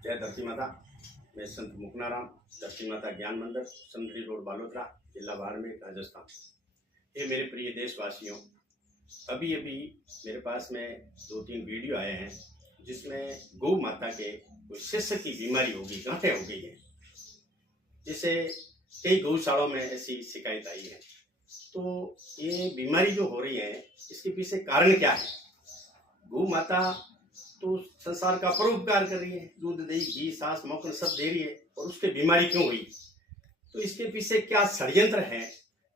जय धरती माता। मैं संत मुकनाराम, धरती माता ज्ञान मंदिर, समंदरी रोड, बालोतरा, जिला बाड़मेर, राजस्थान। ये मेरे प्रिय देशवासियों, अभी अभी मेरे पास में 2-3 वीडियो आए हैं जिसमें गौ माता के कोई शिष्य की बीमारी हो गई, गांठें हो गई है, जिससे कई गौशालाओं में ऐसी शिकायत आई है। तो ये बीमारी जो हो रही है, इसके पीछे कारण क्या है? गौ माता तो संसार का परोपकार कर रही है, दूध दही घी सास मक्खन सब दे रही है, और उसके बीमारी क्यों हुई? तो इसके पीछे क्या षड्यंत्र है,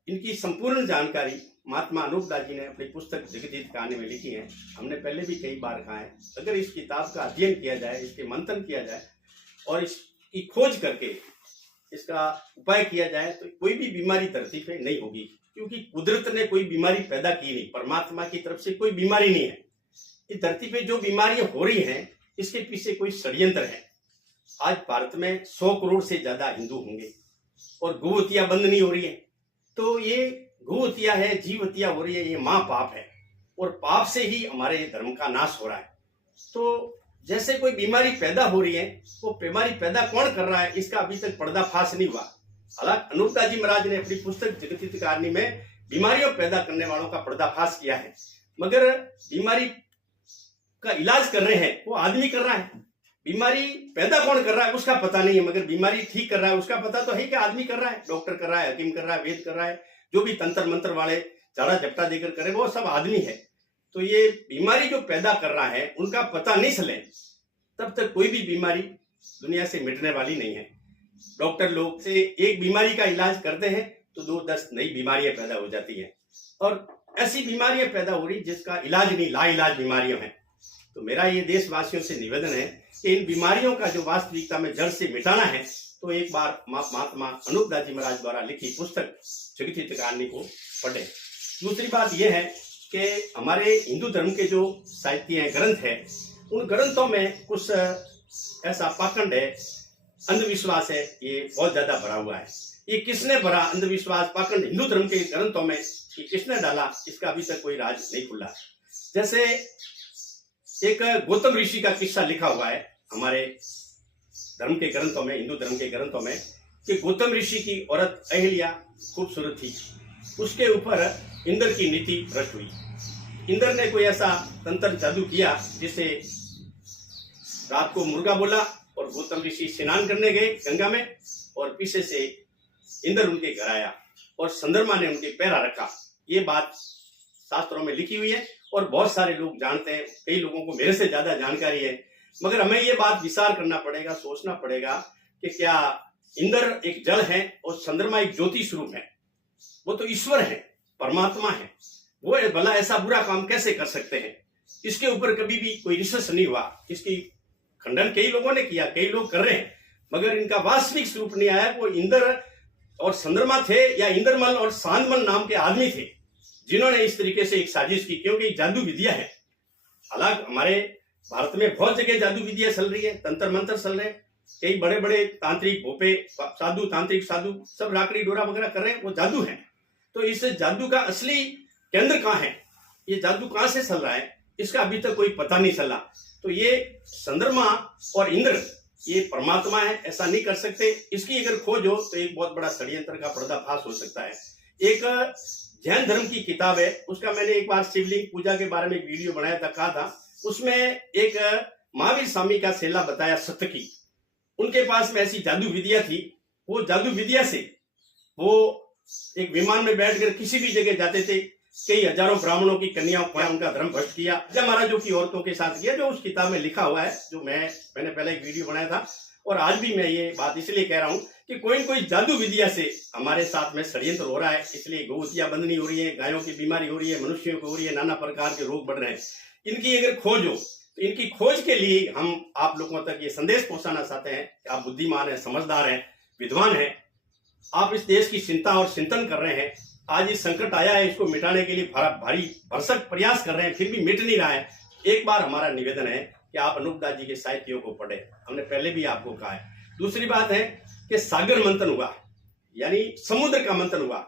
इनकी संपूर्ण जानकारी महात्मा अनूपदास जी ने अपनी पुस्तक जगदीत कहानी में लिखी है। हमने पहले भी कई बार कहा है, अगर इस किताब का अध्ययन किया जाए, इसके मंथन किया जाए और इसकी खोज करके इसका उपाय किया जाए तो कोई भी बीमारी धरती पे नहीं होगी, क्योंकि कुदरत ने कोई बीमारी पैदा की नहीं, परमात्मा की तरफ से कोई बीमारी नहीं है। इस धरती पे जो बीमारियां हो रही हैं, इसके पीछे कोई षड्यंत्र है। आज भारत में 100 करोड़ से ज्यादा हिंदू होंगे और गौ हत्या बंद नहीं हो रही है। तो ये गौ हत्या है, जीव हत्या हो रही है, ये महापाप है, और पाप से ही हमारे धर्म का नाश हो रहा है। तो जैसे कोई बीमारी पैदा हो रही है, वो बीमारी पैदा कौन कर रहा है, इसका अभी तक पर्दाफाश नहीं हुआ। हालांकि अनूपदास जी महाराज ने अपनी पुस्तक जगदीत कहानी में बीमारियों पैदा करने वालों का पर्दाफाश किया है, मगर बीमारी का इलाज कर रहे हैं वो आदमी कर रहा है। बीमारी पैदा कौन कर रहा है उसका पता नहीं है, मगर बीमारी ठीक कर रहा है उसका पता तो है कि आदमी कर रहा है। डॉक्टर कर रहा है, हकीम कर रहा है, वेद कर रहा है, जो भी तंत्र मंत्र वाले झाड़ा झपटा देकर करे वो सब आदमी है। तो ये बीमारी जो पैदा कर रहा है उनका पता नहीं चले तब तक कोई भी बीमारी दुनिया से मिटने वाली नहीं है। डॉक्टर लोग से एक बीमारी का इलाज करते हैं तो 2-10 नई बीमारियां पैदा हो जाती है, और ऐसी बीमारियां पैदा हो रही जिसका इलाज नहीं, लाइलाज बीमारियां हैं। तो मेरा ये देशवासियों से निवेदन है कि इन बीमारियों का जो वास्तविकता में जड़ से मिटाना है, तो एक बार महात्मा अनूपदास जी महाराज द्वारा लिखी पुस्तक जगदीत कहानी को पढ़े। दूसरी बात यह है कि हमारे हिंदू धर्म के जो साहित्य हैं, ग्रंथ है, उन ग्रंथों में कुछ ऐसा पाखंड है, अंधविश्वास है, ये बहुत ज्यादा भरा हुआ है। ये किसने भरा अंधविश्वास पाखंड हिंदू धर्म के ग्रंथों में, ये किसने डाला, इसका अभी तक कोई राज नहीं खुला। जैसे एक गौतम ऋषि का किस्सा लिखा हुआ है हमारे धर्म के ग्रंथों में, हिंदू धर्म के ग्रंथों में, कि गौतम ऋषि की औरत अहिल्या खूबसूरत थी, उसके ऊपर इंद्र की नीति भ्रष्ट हुई। इंद्र ने कोई ऐसा तंत्र जादू किया जिससे रात को मुर्गा बोला, और गौतम ऋषि स्नान करने गए गंगा में, और पीछे से इंद्र उनके घर आया और चंद्रमा ने उनके पैरा रखा। ये बात शास्त्रों में लिखी हुई है और बहुत सारे लोग जानते हैं, कई लोगों को मेरे से ज्यादा जानकारी है, मगर हमें ये बात विचार करना पड़ेगा, सोचना पड़ेगा कि क्या इंद्र एक जल है और चंद्रमा एक ज्योति स्वरूप है? वो तो ईश्वर है, परमात्मा है, वो भला ऐसा बुरा काम कैसे कर सकते हैं? इसके ऊपर कभी भी कोई रिसर्च नहीं हुआ। इसकी खंडन कई लोगों ने किया, कई लोग कर रहे हैं, मगर इनका वास्तविक स्वरूप नहीं आया। वो इंद्र और चंद्रमा थे या इंद्रमल और सांदमल नाम के आदमी थे जिन्होंने इस तरीके से एक साजिश की, क्योंकि जादू विद्या है। हालांकि हमारे भारत में बहुत जगह जादू विद्या चल रही है, तंत्र मंत्र चल रहे हैं, कई बड़े बड़े तांत्रिक भोपे साधु, तांत्रिक साधु सब राकड़ी डोरा वगैरह कर रहे हैं, वो जादू है। तो इस जादू का असली केंद्र कहाँ है, ये जादू कहाँ से चल रहा है, इसका अभी तक कोई पता नहीं चला। तो ये चंद्रमा और इंद्र ये परमात्मा है, ऐसा नहीं कर सकते। इसकी अगर खोज हो तो एक बहुत बड़ा षड्यंत्र का पर्दाफाश हो सकता है। एक जैन धर्म की किताब है, उसका मैंने एक बार शिवलिंग पूजा के बारे में एक वीडियो बनाया था, कहा था उसमें एक महावीर स्वामी का सेला बताया सतकी, उनके पास में ऐसी जादू विद्या थी। वो जादू विद्या से वो एक विमान में बैठकर किसी भी जगह जाते थे, कई हजारों ब्राह्मणों की कन्याओं को उनका धर्म भ्रष्ट किया, महाराजों की औरतों के साथ किया, जो उस किताब में लिखा हुआ है, जो मैंने पहले एक वीडियो बनाया था। और आज भी मैं ये बात इसलिए कह रहा हूं कि कोई न कोई जादू विद्या से हमारे साथ में षड्यंत्र हो रहा है, इसलिए गौ हत्या बंद नहीं हो रही है, गायों की बीमारी हो रही है, मनुष्यों को हो रही है, नाना प्रकार के रोग बढ़ रहे हैं। इनकी अगर खोज हो तो इनकी खोज के लिए हम आप लोगों तक ये संदेश पहुंचाना चाहते हैं कि आप बुद्धिमान हैं, समझदार हैं, विद्वान हैं, आप इस देश की चिंता और चिंतन कर रहे हैं। आज इस संकट आया है, इसको मिटाने के लिए भारी भरसक प्रयास कर रहे हैं, फिर भी मिट नहीं रहा है। एक बार हमारा निवेदन है कि आप अनूपदास जी के साहित्यों को पढ़े, हमने पहले भी आपको कहा है। दूसरी बात है कि सागर मंथन हुआ, यानी समुद्र का मंथन हुआ।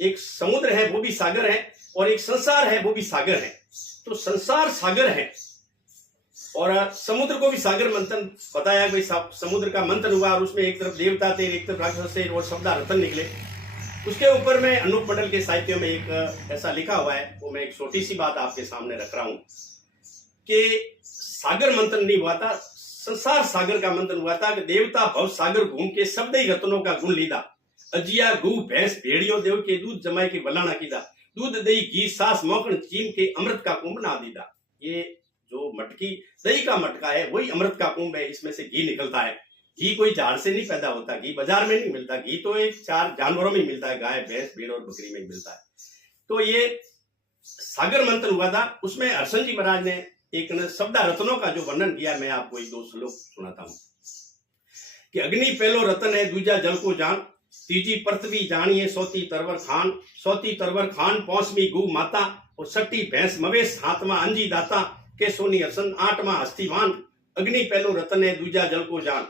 एक समुद्र है वो भी सागर है, और एक संसार है वो भी सागर है। तो संसार सागर है, और समुद्र को भी सागर मंथन बताया, भाई समुद्र का मंथन हुआ और उसमें एक तरफ देवता थे, एक तरफ राक्षस थे और शब्दा रतन निकले। उसके ऊपर में अनूप मंडल के साहित्य में एक ऐसा लिखा हुआ है, वो मैं एक छोटी सी बात आपके सामने रख रहा हूं कि सागर मंथन नहीं हुआ था, संसार सागर का मंथन हुआ था कि देवता भव सागर घूम के शब्द ही रत्नों का गुण लीदा, अजिया गू भैंस भेड़ियों देव के दूध जमाए के बलाना कीदा, दूध दही घी सास मौकन चीन के अमृत का कुंभ ना दीदा। ये जो मटकी दही का मटका है वही अमृत का कुंभ है, इसमें से घी निकलता है। घी कोई झाड़ से नहीं पैदा होता, घी बाजार में नहीं मिलता, घी तो एक चार जानवरों में मिलता है, गाय भैंस भेड़ और बकरी में मिलता है। तो ये सागर मंथन हुआ था, उसमें हर्षण जी महाराज ने एक शब्दा रत्नों का जो वर्णन किया, मैं आपको एक दो श्लोक सुनाता हूं कि अग्नि पहलो रतन है, दूजा जल को जान, तीजी पृथ्वी जानिए, सौती तरवर खान, पौसमी गू माता और छठी भैंस मवेश, हाथमा अंजी दाता के सोनी हसन, आठवा हस्तीवान, अग्नि पहलो रतन है, दूजा जल को जान,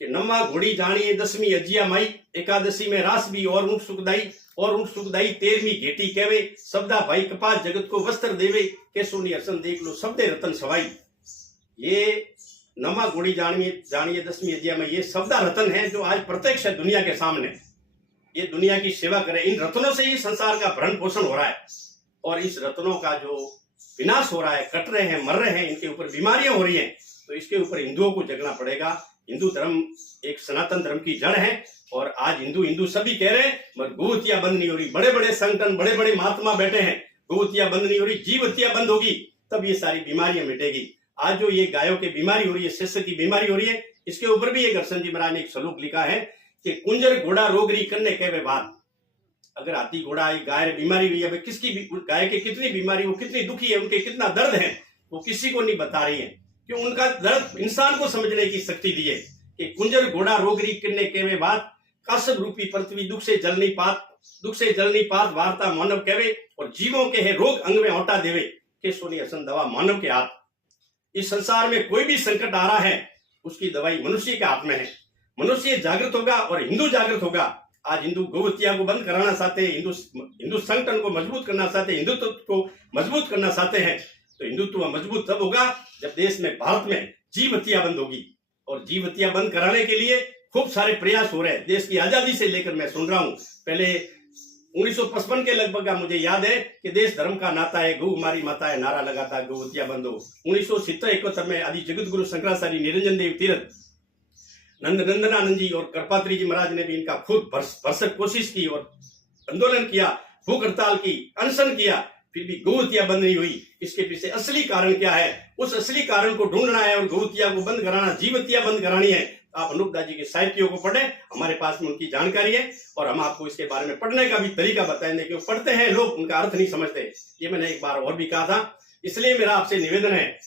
कि नवा घोड़ी जानिए, दसवीं अजिया माई, एकादशी में रास भी और ऊंट सुखदाई, 13वीं घेटी कहवे, शब्दा भाई कपास जगत को वस्त्र देवे, के सोनी हसन देख लो शब्दे रतन सवाई। ये नमा घोड़ी जानिए 10वीं अध्याय में ये शब्दा रतन है जो आज प्रत्यक्ष है दुनिया के सामने, ये दुनिया की सेवा करे। इन रत्नों से ही संसार का भरण पोषण हो रहा है और इस रत्नों का जो विनाश हो रहा है, कट रहे हैं, मर रहे हैं, इनके ऊपर बीमारियां हो रही हैं, तो इसके ऊपर हिंदुओं को जगना पड़ेगा। हिंदू धर्म एक सनातन धर्म की जड़ है और आज हिंदू सभी कह रहे हैं, मगर गोहत्या बंद नहीं हो रही। बड़े बड़े संगठन, बड़े बड़े महात्मा बैठे हैं, गोहत्या बंद नहीं हो रही, जीव हत्या बंद होगी तब ये सारी बीमारियां मिटेगी। आज जो ये गायों की बीमारी हो रही है, शिष्य की बीमारी हो रही है, इसके ऊपर भी एक हर्षण जी महाराज ने एक श्लोक लिखा है कि कुंजर घोड़ा रोगरी कन्ने कहवे बात। अगर हाथी घोड़ा गाय बीमारी हुई है, किसकी गाय की कितनी बीमारी, वो कितनी दुखी है, उनके कितना दर्द है, वो किसी को नहीं बता रही है, क्यों उनका दर्द इंसान को समझने की शक्ति दी है कि कुंजर घोड़ा रोगरी कन्ने कहवे बात, कासब रूपी पृथ्वी दुख से जल नहीं पात वार्ता मानव कहवे, और जीवों के है रोग अंग में औटा देवे, के सोनी हसन दवा मानव के हाथ। इस संसार में कोई भी संकट आ रहा है, उसकी दवाई मनुष्य के हाथ में है। मनुष्य जागृत होगा और हिंदू जागृत होगा। आज हिंदू गोहत्या को बंद कराना चाहते हैं, हिंदू संगठन को मजबूत करना चाहते हैं, हिंदुत्व को मजबूत करना चाहते हैं, तो हिंदुत्व मजबूत तब होगा जब देश में, भारत में जीव हत्या बंद होगी। और जीव हत्या बंद कराने के लिए खूब सारे प्रयास हो रहे हैं। देश की आजादी से लेकर मैं सुन रहा हूं, पहले 1955 के लगभग का मुझे याद है कि देश धर्म का नाता है, गौ हमारी माता है, नारा लगा था गौ हत्या बंद हो। 1970-71 में आदि जगत गुरु शंकराचार्य निरंजन देव तीर्थ, नंदनानंद जी और कृपात्री जी महाराज ने भी इनका खुद भरसक कोशिश की और आंदोलन किया, भूख हड़ताल की, अनशन किया, फिर भी गौ हत्या बंद नहीं हुई। इसके पीछे असली कारण क्या है, उस असली कारण को ढूंढना है और गौ हत्या को बंद कराना, जीव हत्या बंद करानी है। आप अनूप दास जी के साहित्यों को पढ़ें, हमारे पास में उनकी जानकारी है और हम आपको इसके बारे में पढ़ने का भी तरीका बताएंगे, क्यों पढ़ते हैं लोग उनका अर्थ नहीं समझते। ये मैंने एक बार और भी कहा था। इसलिए मेरा आपसे निवेदन है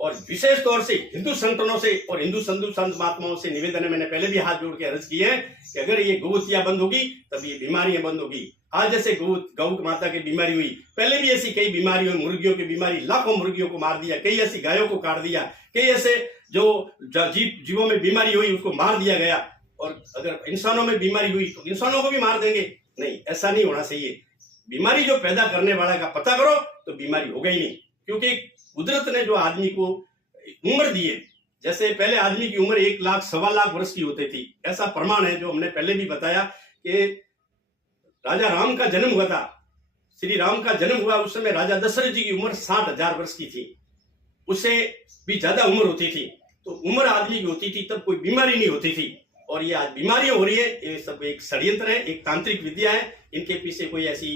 और विशेष तौर से हिंदू संगठनों से और हिंदू संत महात्माओं से निवेदन है, मैंने पहले भी हाथ जोड़ के अर्ज की है कि अगर ये गौ हत्या बंद होगी तब ये बीमारियां बंद होगी। आज जैसे गौ माता की बीमारी हुई, पहले भी ऐसी कई बीमारी हुई, मुर्गियों की बीमारी, लाखों मुर्गियों को मार दिया, कई ऐसी गायों को काट दिया, कई ऐसे जो जीवों में बीमारी हुई उसको मार दिया गया। और अगर इंसानों में बीमारी हुई तो इंसानों को भी मार देंगे, नहीं, ऐसा नहीं होना चाहिए। बीमारी जो पैदा करने वाला का पता करो तो बीमारी होगा ही नहीं, क्योंकि कुदरत ने जो आदमी को उम्र दी है, जैसे पहले आदमी की उम्र 1 लाख, 1.25 लाख वर्ष की होती थी, ऐसा प्रमाण है जो हमने पहले भी बताया कि राजा राम का जन्म हुआ था, श्री राम का जन्म हुआ, उस समय राजा दशरथ जी की उम्र 60,000 वर्ष की थी, उससे भी ज्यादा उम्र होती थी। तो उम्र आदमी की होती थी तब कोई बीमारी नहीं होती थी, और ये आज बीमारियां हो रही है, ये सब एक षड्यंत्र है, एक तांत्रिक विद्या है, इनके पीछे कोई ऐसी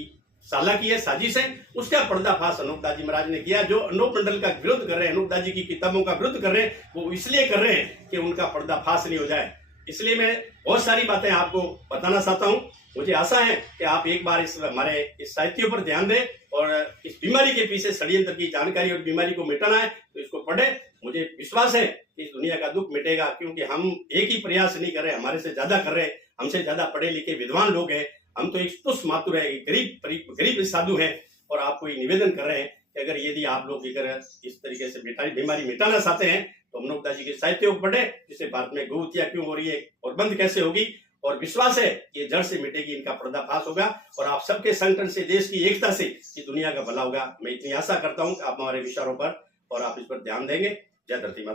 चालाकी है, साजिश है, उसका पर्दाफाश अनूप दास जी महाराज ने किया। जो अनूप मंडल का विरोध कर रहे हैं, अनूप दास जी की किताबों का विरोध कर रहे हैं, वो इसलिए कर रहे हैं कि उनका पर्दाफाश नहीं हो जाए। इसलिए मैं बहुत सारी बातें आपको बताना चाहता हूं। मुझे आशा है कि आप एक बार हमारे इस साहित्यों पर ध्यान दें और इस बीमारी के पीछे षड्यंत्र की जानकारी और बीमारी को मिटाना है तो इसको पढ़ें। मुझे विश्वास है कि इस दुनिया का दुख मिटेगा, क्योंकि हम एक ही प्रयास नहीं कर रहे, हमारे से ज्यादा कर रहे हैं, हमसे ज्यादा पढ़े लिखे विद्वान लोग हैं, हम तो एक तुच्छ मातुर है, गरीब साधु है, और आपको ये निवेदन कर रहे हैं कि अगर यदि आप लोग इस तरीके से बीमारी मिटाना चाहते हैं तो अनूप दास जी के साहित्य को पढ़े, जिससे भारत में गौ हत्या क्यों हो रही है और बंद कैसे होगी, और विश्वास है ये जड़ से मिटेगी, इनका पर्दाफाश होगा और आप सबके संगठन से, देश की एकता से ये दुनिया का भला होगा। मैं इतनी आशा करता हूं कि आप हमारे विचारों पर और आप इस पर ध्यान देंगे। जय धरती माता।